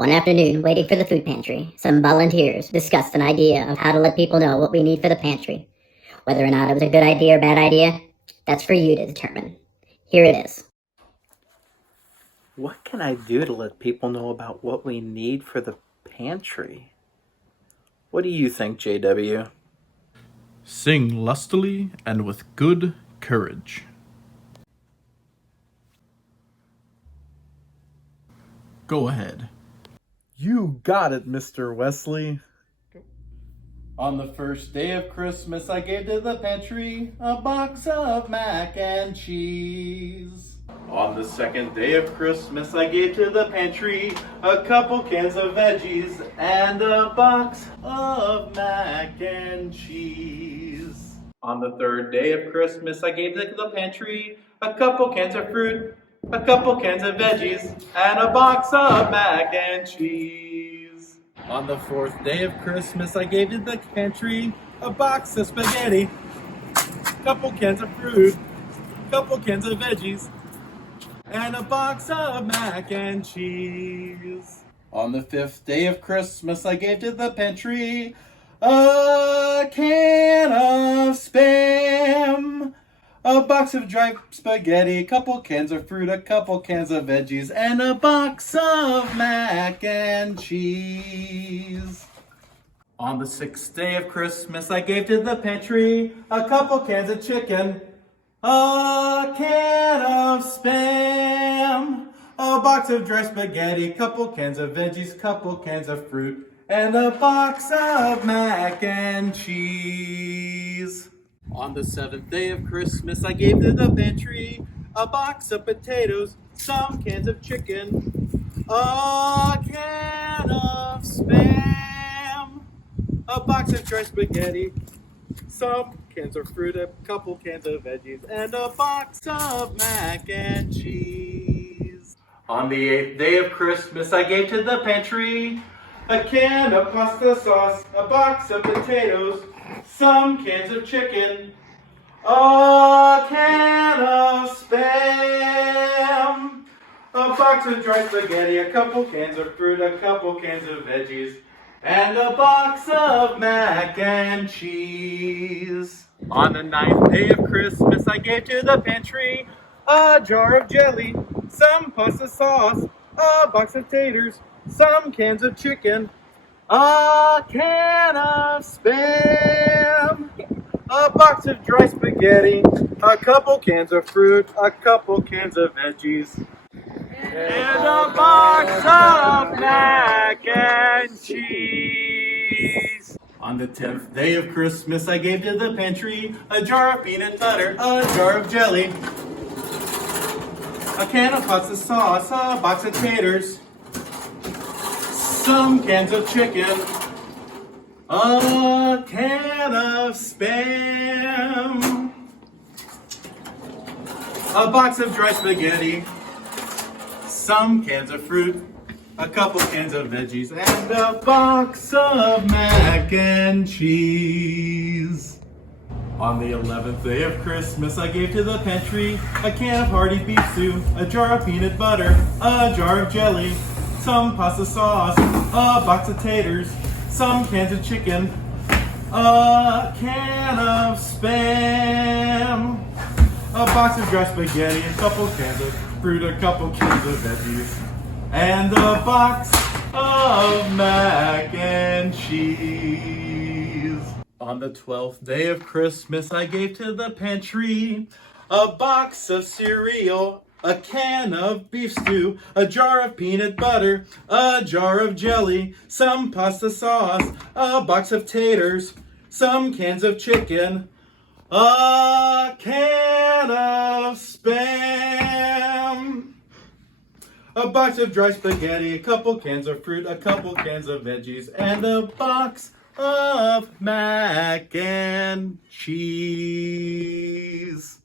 One afternoon, waiting for the food pantry, some volunteers discussed an idea of how to let people know what we need for the pantry. Whether or not it was a good idea or bad idea, that's for you to determine. Here it is. What can I do to let people know about what we need for the pantry? What do you think, JW? Sing lustily and with good courage. Go ahead. You got it, Mr. Wesley. On the first day of Christmas, I gave to the pantry a box of mac and cheese. On the second day of Christmas, I gave to the pantry a couple cans of veggies and a box of mac and cheese. On the third day of Christmas, I gave to the pantry a couple cans of fruit, a couple cans of veggies, and a box of mac and cheese. On the fourth day of Christmas, I gave to the pantry a box of spaghetti, a couple cans of fruit, a couple cans of veggies, and a box of mac and cheese. On the fifth day of Christmas, I gave to the pantry a can of Spam, a box of dry spaghetti, a couple cans of fruit, a couple cans of veggies, and a box of mac and cheese. On the sixth day of Christmas, I gave to the pantry a couple cans of chicken, a can of Spam, a box of dry spaghetti, a couple cans of veggies, couple cans of fruit, and a box of mac and cheese. On the seventh day of Christmas, I gave to the pantry a box of potatoes, some cans of chicken, a can of Spam, a box of dry spaghetti, some cans of fruit, a couple cans of veggies, and a box of mac and cheese. On the eighth day of Christmas, I gave to the pantry a can of pasta sauce, a box of potatoes, some cans of chicken, a can of Spam, a box of dry spaghetti, a couple cans of fruit, a couple cans of veggies, and a box of mac and cheese. On the ninth day of Christmas, I gave to the pantry a jar of jelly, some pasta sauce, a box of taters, some cans of chicken, a can of Spam, a box of dry spaghetti, a couple cans of fruit, a couple cans of veggies, and a box of mac and cheese. On the 10th day of Christmas, I gave to the pantry a jar of peanut butter, a jar of jelly, a can of pasta sauce, a box of taters, some cans of chicken, a can of Spam, a box of dry spaghetti, some cans of fruit, a couple cans of veggies, and a box of mac and cheese. On the 11th day of Christmas, I gave to the pantry a can of hearty beef stew, a jar of peanut butter, a jar of jelly, some pasta sauce, a box of taters, some cans of chicken, a can of Spam, a box of dry spaghetti, a couple cans of fruit, a couple cans of veggies, and a box of mac and cheese. On the 12th day of Christmas, I gave to the pantry a box of cereal, a can of beef stew, a jar of peanut butter, a jar of jelly, some pasta sauce, a box of taters, some cans of chicken, a can of Spam, a box of dry spaghetti, a couple cans of fruit, a couple cans of veggies, and a box of mac and cheese.